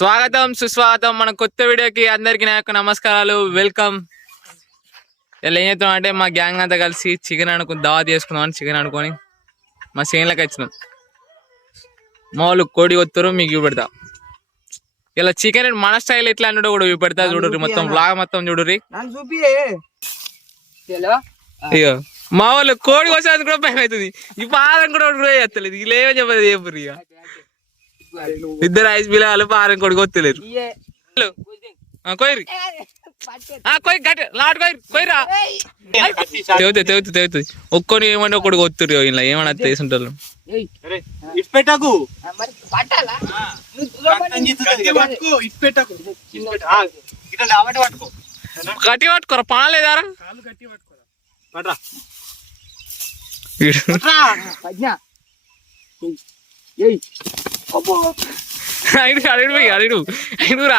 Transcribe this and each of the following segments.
స్వాగతం సుస్వాగతం మన కొత్త వీడియోకి అందరికి నా యొక్క నమస్కారాలు. వెల్కమ్. ఇలా ఏం చేస్తాం అంటే మా గ్యాంగ్ అంతా కలిసి చికెన్ అనుకుని దావత్ చేసుకుందాం. చికెన్ అనుకొని మా చేనులకు వచ్చినాం. మా వాళ్ళు కోడి కొత్తారు, మీకు చూపెడతా. ఇలా చికెన్ మన స్టైల్ ఎట్లా అన్నట్టు కూడా చూపెడతా. చూడుర్రి, మొత్తం బ్లాగ్ మొత్తం చూడుర్రి. అయ్యో మా వాళ్ళు కోడి కోసేది కూడా భయం అవుతుంది. ఈ పాదం కూడా చేస్తలేదు. ఇలా ఏమో చెప్పదు చెప్పుర్రి. ఇక ఇద్దరు ఐస్ పిల్లలు పారం కొడుకు వస్తలేరు. కొయ్యి కొయ్యి గట్టి లాట్ కొయ్యిరా తెగుతుంది తెగుతుంది తెగుతుంది. ఒక్కొని ఏమంటే ఒకటి కొత్తురు. ఇలా ఏమన్నా తీసుంటారు. గట్టి పట్టుకోరా పాలేదారా. అడుగురా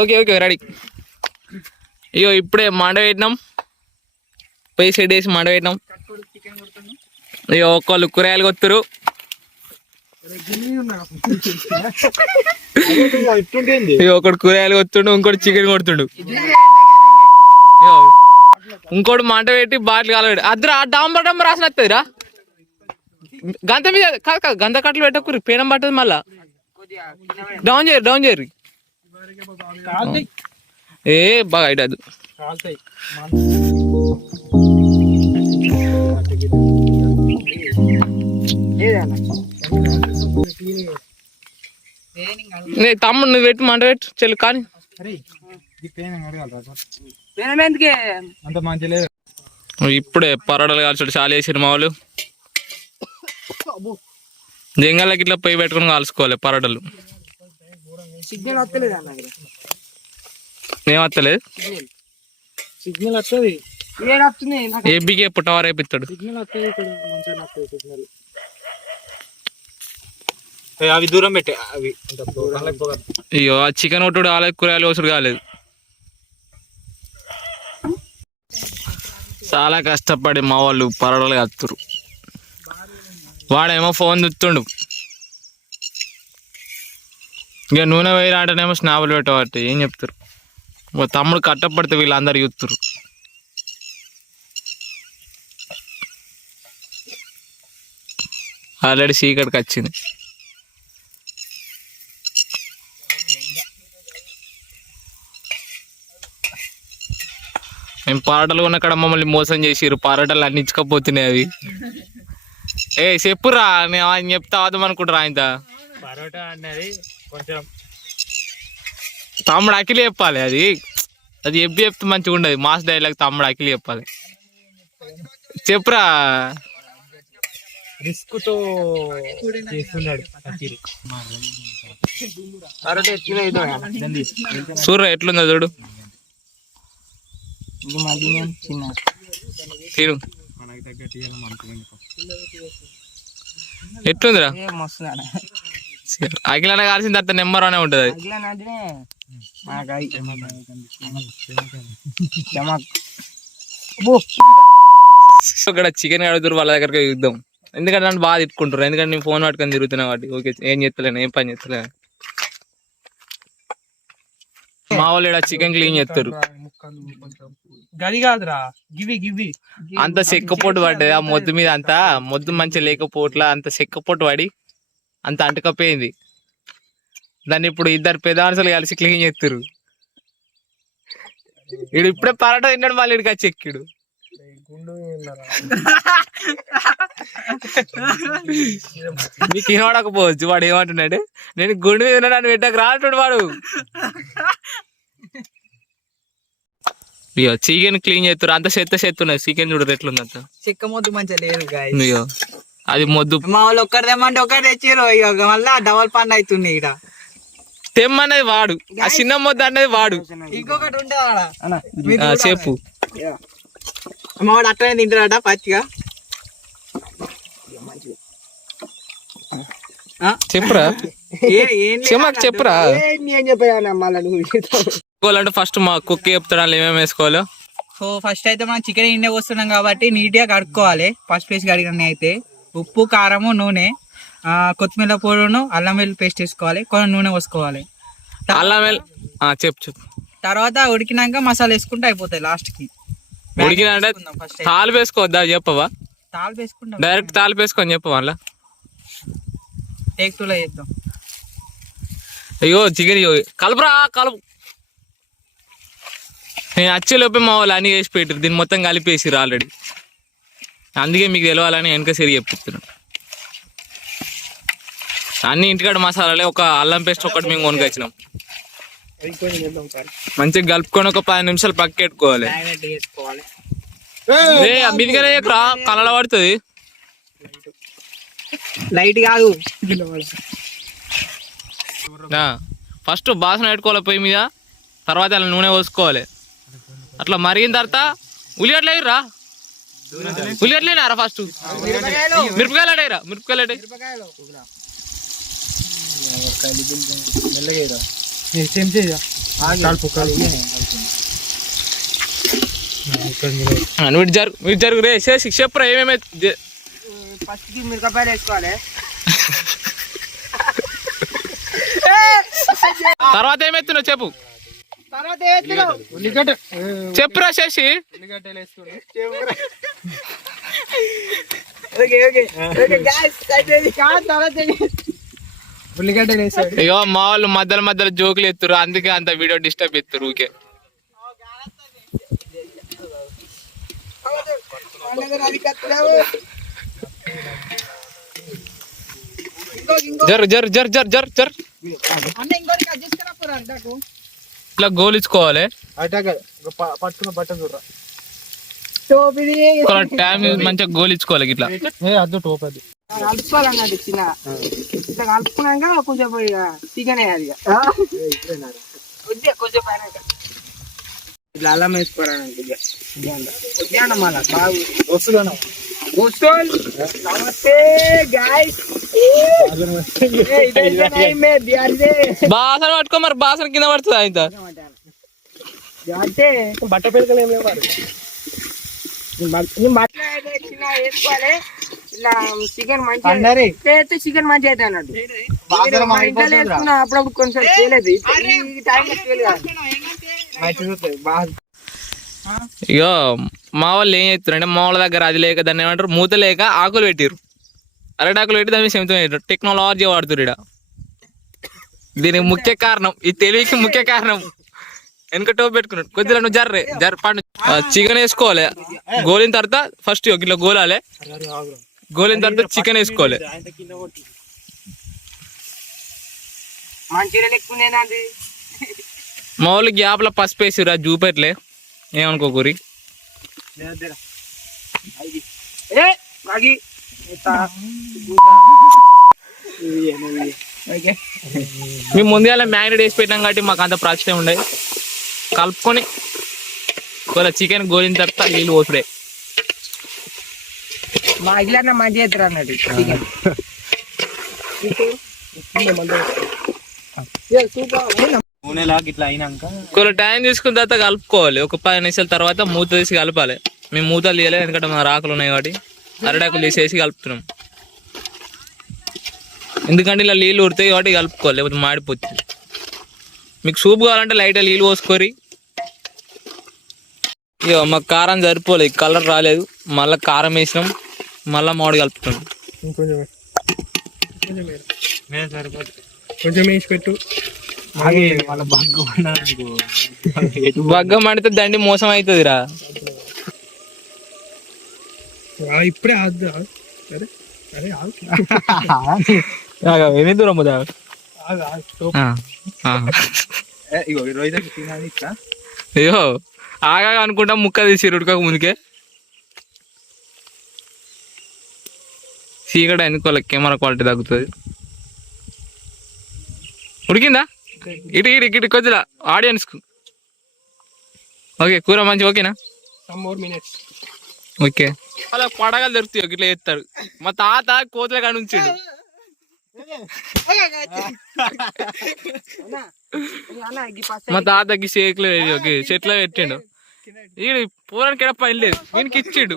ఓకే ఓకే రెడీ. అయ్యో ఇప్పుడే మండ పెట్టినాం. పోయి సెట్ వేసి మండ పెట్టినాం. అయ్యో ఒక్కళ్ళు కూరగాయలు కొత్తురు. ఒకడు కూరగాయలు కొత్తుండు, ఇంకోటి చికెన్ కొడుతుండు. ఇంకోటి మంట పెట్టి బాటిల్ కాలబెట్టి అద్దరు ఆ డాంబర్ డాంబర్ రాసిన వస్తుందిరా. గంత మీద కాదు కాదు గంత కట్టలు పెట్టకుర్రి, పేనం పట్టదు. మళ్ళా డౌన్ చేయరు డౌన్ చేయరు. ఏ బాగా ఐడియా అది. తమ్ముడు నువ్వు పెట్టి మంట పెట్టు చెల్లు. కానీ ఇప్పుడే పరోటాలు కాల్చాడు. చాలా వేసారు మా వాళ్ళు. జంగళ్ళకి ఇట్లా పొయ్యి పెట్టుకుని కాల్చుకోవాలి పరోటాలు. ఏం వస్తలేదు. ఏబీకి ఎప్పుడు టవర్ అయిపోతాడు. అవి దూరం పెట్టే అవి. అయ్యో ఆ చికెన్ కొట్టుడు కాలేదు, కూరగాయలు కోసుడు కాలేదు. చాలా కష్టపడి మా వాళ్ళు పరోటాలు కత్తురు. వాడేమో ఫోన్ చూస్తుండు. ఇక నూనె వేయరా అంటేనేమో స్నాపులు పెట్టబట్టి ఏం చెప్తారు. తమ్ముడు కట్టపడితే వీళ్ళందరు చూస్తురు. ఆల్రెడీ చీకటికి వచ్చింది. మేము పరోటాలు కొన్న కాడ మమ్మల్ని మోసం చేసిర్రు. పరోటాలు అన్ని ఇచ్చకపోతున్నాయి అవి. ఏ చెప్పురా, నేను ఆయన చెప్తా వద్దాం అనుకుంటారా. ఆయన పరోటా అన్నది కొంచెం తమ్ముడు అఖిలి చెప్పాలి. అది అది చెప్తే మంచిగా ఉండదు. మాస్ డైలాగ్ తమ్ముడు అఖిలి చెప్పాలి. చెప్పురా. రిస్క్ తో చేస్తున్నాడు. చూడరా ఎట్లుందో చూడు. తిను ఎట్లుందిరా. అఖిలన కాల్సిన తర్వాత నెంబర్ అనే ఉంటది. ఇక్కడ చికెన్ అడుగుతారు వాళ్ళ దగ్గరికి యుద్ధం. ఎందుకంటే నన్ను బాగా తిట్టుకుంటారు. ఎందుకంటే నేను ఫోన్ పట్టుకొని తిరుగుతున్నా వాటి. ఓకే ఏం చేస్తలేను, ఏం పని చేస్తలేను. మా వాళ్ళు ఇక్కడ చికెన్ క్లీన్ చేస్తారు. గది కాదురా, గివి గివి అంత చెక్కపోటు పడ్డది ఆ మొద్దు మీద. అంతా మొద్దు మంచిగా లేకపోట్లా అంత చెక్కపోటు పడి అంత అంటుకపోయింది. దాన్ని ఇప్పుడు ఇద్దరు పెద్ద మనుషులు కలిసి క్లీన్ చేస్తారు. వీడు ఇప్పుడే పరోటా తిన్నాడు, మళ్ళీ ఇడికి వచ్చి ఎక్కిడు. నీకు వినవడకపోవచ్చు. వాడు ఏమంటున్నాడు, నేను గుండు మీద ఉన్నాను పెట్టకు రాటుడు వాడు. అయ్యో చికెన్ క్లీన్ చేస్తారు. అంత చెత్త చికెన్ చూడరు ఎట్లుంది. అంత చెక్క మొద్దు మంచిగా లేదు. అయ్యో అది మొద్దు. మా వాళ్ళు ఒక్కటి తెమ్మంటే ఒకటి తెచ్చారు. మళ్ళా డబల్ పండు అవుతుంది. ఇక్కడ తెమ్మనేది వాడు, ఆ చిన్న మొద్దు అనేది వాడు. ఇంకొకటి ఉంటుంది చెప్పు. మా వాడు అట్టనే తింటాడట పచ్చిగా. చెప్పురా చెప్పురా. ఏం చెప్పాను మళ్ళీ నువ్వు ఫస్ట్ మా కుక్ చెప్తాడా ఏమేమి వేసుకోవాలో. సో ఫస్ట్ అయితే మనం చికెన్ ఇండియా వస్తున్నాం కాబట్టి నీట్ గా కడుక్కోవాలి. ఫస్ట్ ప్లేస్ కడిగిన అయితే ఉప్పు కారము నూనె కొత్తిమీర పొడును అల్లం వెల్లుల్లి పేస్ట్ వేసుకోవాలి, కొన్ని నూనె పోసుకోవాలి. అల్లం చెప్పు. తర్వాత ఉడికినాక మసాలా వేసుకుంటే అయిపోతాయి లాస్ట్కి. ఉడికిన అంటే తాలిపు వేసుకోవద్దా చెప్పవా? తాలిపు వేసుకుంటాం, డైరెక్ట్ తాలిపు వేసుకొని చెప్పవా? అలా టేక్ 2 లో చేద్దాం. అయ్యో చికెన్ కలుపురా కలుపు. నేను వచ్చేలోపే మా వాళ్ళు అన్నీ వేసి పెట్టారు, దీన్ని మొత్తం కలిపేసిరు ఆల్రెడీ. అందుకే మీకు తెలవాలని వెనక సరి చెప్తున్నాను. అన్ని ఇంటికాడ మసాలాలే, ఒక అల్లం పేస్ట్ ఒకటి మేము కొనుకొచ్చినాం. మంచిగా కలుపుకొని ఒక 10 నిమిషాలు పక్కెట్టుకోవాలి. మీదిగానే రా కలల పడుతుంది. లైట్ కాదు, ఫస్ట్ బాసన పెట్టుకోవాలి పొయ్యి మీద, తర్వాత అలా నూనె పోసుకోవాలి. అట్లా మరిగిన తర్వాత ఉల్లిగడ్డలు వేయరా, ఉల్లిగడ్డలు వేయరా ఫస్ట్, మిరపకాయలు అడేరా, మిరపకాయలు అడే వీటి జరుగు రే చెప్పరా ఏమేమి. ఫస్ట్ మిరపకాయలు వేసుకోవాలి, తర్వాత ఏమెత్తున్నావు చెప్పు, చెప్పురా శశి. ఇగో మా వాళ్ళు మధ్యలో మధ్యలో జోకులు ఎత్తురు, అందుకే అంత వీడియో డిస్టర్బ్ ఎత్తురు ఊకే. జర్ జర్ జర్ జర్ జర్ జర్ ఇట్లా గోలించుకోవాలి. టైం మంచిగా గోలించుకోవాలి ఇట్లా. కలుపుకోవాలన్నది చిన్న ఇట్లా కలుపుకున్నాక కొంచెం చికెన్ వేయాలి, కొంచెం పైన ఇట్లా అల్లం వేసుకోరాను మళ్ళా బాగా బాసన పట్టుకో, మరి బాసన కింద పడుతుంది ఆయన బట్ట పెడకలు ఏం లేవు. వేసుకోవాలి ఇట్లా చికెన్ మంచిగా చికెన్ మంచిగా అయితే అన్నట్టు. వేసుకున్నా అప్పుడప్పుడు కొంచెం చేయలేదు, ఇగో మా వాళ్ళు ఏం చేస్తారు అంటే, మా వాళ్ళ దగ్గర అది లేక దాన్ని ఏమంటారు, మూత లేక ఆకులు పెట్టిరు, అరటాకులు పెట్టి దాన్ని సెమితం పెట్టారు. టెక్నాలజీ వాడుతురు ఇక్కడ. దీనికి ముఖ్య కారణం, ఈ తెలివికి ముఖ్య కారణం వెనక టోపు పెట్టుకున్నాడు. కొద్దిగా నువ్వు జర్ర పండు. చికెన్ వేసుకోవాలి, గోలిన తర్వాత ఫస్ట్ ఇట్లా గోలాలి, గోలిన తర్వాత చికెన్ వేసుకోవాలి. మా వాళ్ళు గ్యాప్లో పసుపు వేసిరా చూపెట్లే, ఏమనుకోకూరి. మేము ముందుగా మ్యారినేట్ వేసి పెట్టాం కాబట్టి మాకు అంత ప్రాచుర్యం ఉండదు. కలుపుకొని కొద్దిగా చికెన్ గోలిన తర్వాత నీళ్ళు పోసుడే. మా ఇట్లా మంచిగా అవుతారు అన్నట్టు చికెన్. కొంచెం టైం తీసుకున్న తర్వాత కలుపుకోవాలి. ఒక 10 నిమిషాల తర్వాత మూత తీసి కలపాలి. మేము మూతలు తీయలేదు, ఎందుకంటే మన రాకులు ఉన్నాయి కాబట్టి అరడాకులు తీసేసి కలుపుతున్నాం. ఎందుకంటే ఇలా నీళ్ళు ఉడతాయి కాబట్టి కలుపుకోవాలి, లేకపోతే మాడిపోతుంది. మీకు సూప్ కావాలంటే లైట్గా నీళ్ళు పోసుకోరి. ఇక మాకు కారం సరిపోలేదు, కలర్ రాలేదు, మళ్ళీ కారం వేసినాం, మళ్ళీ మామిడి కలుపుతున్నాం. కొంచెం వేసి పెట్టు. బగ్గం ఆడితే దండి మోసం అవుతుందిరా. ఇప్పుడే ఎన్ని దూరం అయ్యో ఆగా అనుకుంటా ముక్క తీసి ఉడకక మునికే చీకటి అనుకోలే, కెమెరా క్వాలిటీ తగ్గుతుంది. ఉడికిందా? ఇటు ఇటు ఇటు కొద్దిగా ఆడియన్స్కు. ఓకే, కూర మంచి ఓకేనా? ఓకే. అలా పడగలు దొరుకుతాయి, ఇట్లా చేస్తాడు. మా తాత కోతుల కాడ ఉంచాడు. మా తాతకి షేక్లు చెట్లు పెట్టిండు. వీడు పూరానికి ఎడ పని లేదు, వీనికి ఇచ్చిండు.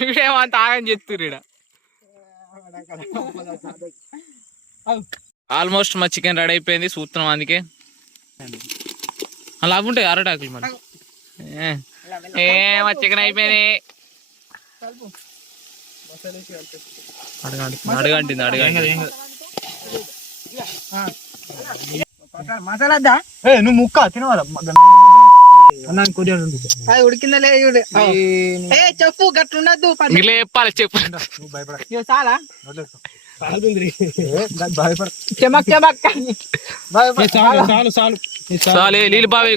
వీడేమంత ఆగని చెప్తురు. ఈడ ఆల్మోస్ట్ మా చికెన్ రెడీ అయిపోయింది చూస్తున్నాం అందుకే అలా ఉంటాయి అరటాకులు మరి మా చికెన్ అయిపోయింది అడగండి మసాలా వద్దా? నువ్వు ముక్క తినవాలా అది ఉడికిందా లేదు చెప్పు గట్ల ఉండద్దు ఇలా చెప్పాలి చెప్పు చాలా భయపడ చెమక్ చెమక్ చాలు నీళ్ళు బాగా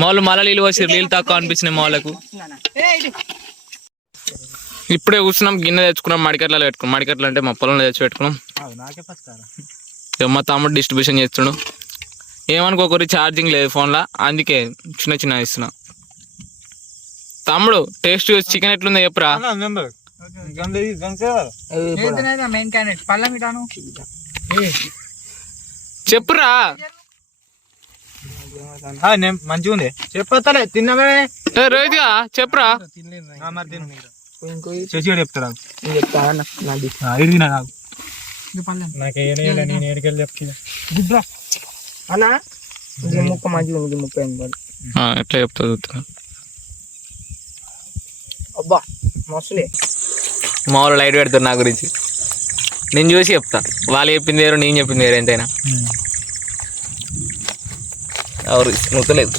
మామూలు మళ్ళీ నీళ్ళు వచ్చారు నీళ్ళు తక్కువ అనిపించినాయి మామూలకు ఇప్పుడే కూర్చున్నాం గిన్నె తెచ్చుకున్నాం మడికట్లలో పెట్టుకున్నాం మడికట్లు అంటే మా పొలంలో తెచ్చి పెట్టుకున్నాం మా తమ్ముడు డిస్ట్రిబ్యూషన్ చేస్తున్నాడు ఏమనుకోకరి ఛార్జింగ్ లేదు ఫోన్లో అందుకే చిన్న ఇస్తున్నా తమ్ముడు టేస్ట్ చికెన్ ఎట్లుందో చెప్పురా మెయిన్ క్యాండిడేట్ పళ్ళ మిటాను చెప్పురా మంచిగా ఉంది చెప్పలే తిన్నామే రోహిత్గా చెప్పురా శశి చెప్తారా అన్నా ముక్క మంచిగా ఉంది ముక్క ఎట్లా చెప్తా అబ్బా మస్తులే మామూలు లైట్ పెడతారు నా గురించి నేను చూసి చెప్తా వాళ్ళు చెప్పింది వేరు నేను చెప్పింది వేరు ఎంతైనా ఎవరు ముత్తలేదు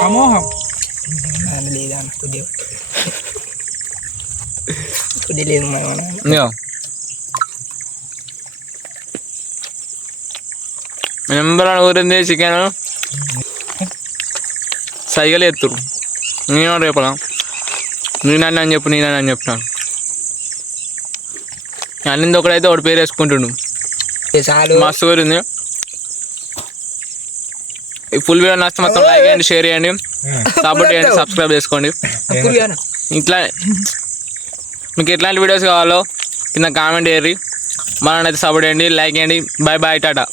అమోహం లేదా కొద్దిగా లేదు మెంబర్ ఊరింది చికెన్ సైగలు ఎత్తురు నేను రేపలా నేనని అని చెప్పు నేనని అని చెప్పినాను అన్నింది ఒకడైతే ఒకటి పేరు వేసుకుంటుండు మస్తు ఊరింది ఈ ఫుల్ వీడియో నష్టం మొత్తం లైక్ చేయండి షేర్ చేయండి సపోర్ట్ చేయండి సబ్స్క్రైబ్ చేసుకోండి ఇట్లా మీకు ఎట్లాంటి వీడియోస్ కావాలో కింద కామెంట్ చేయరు మననైతే సపోర్ట్ చేయండి లైక్ చేయండి బాయ్ బాయ్ టాటా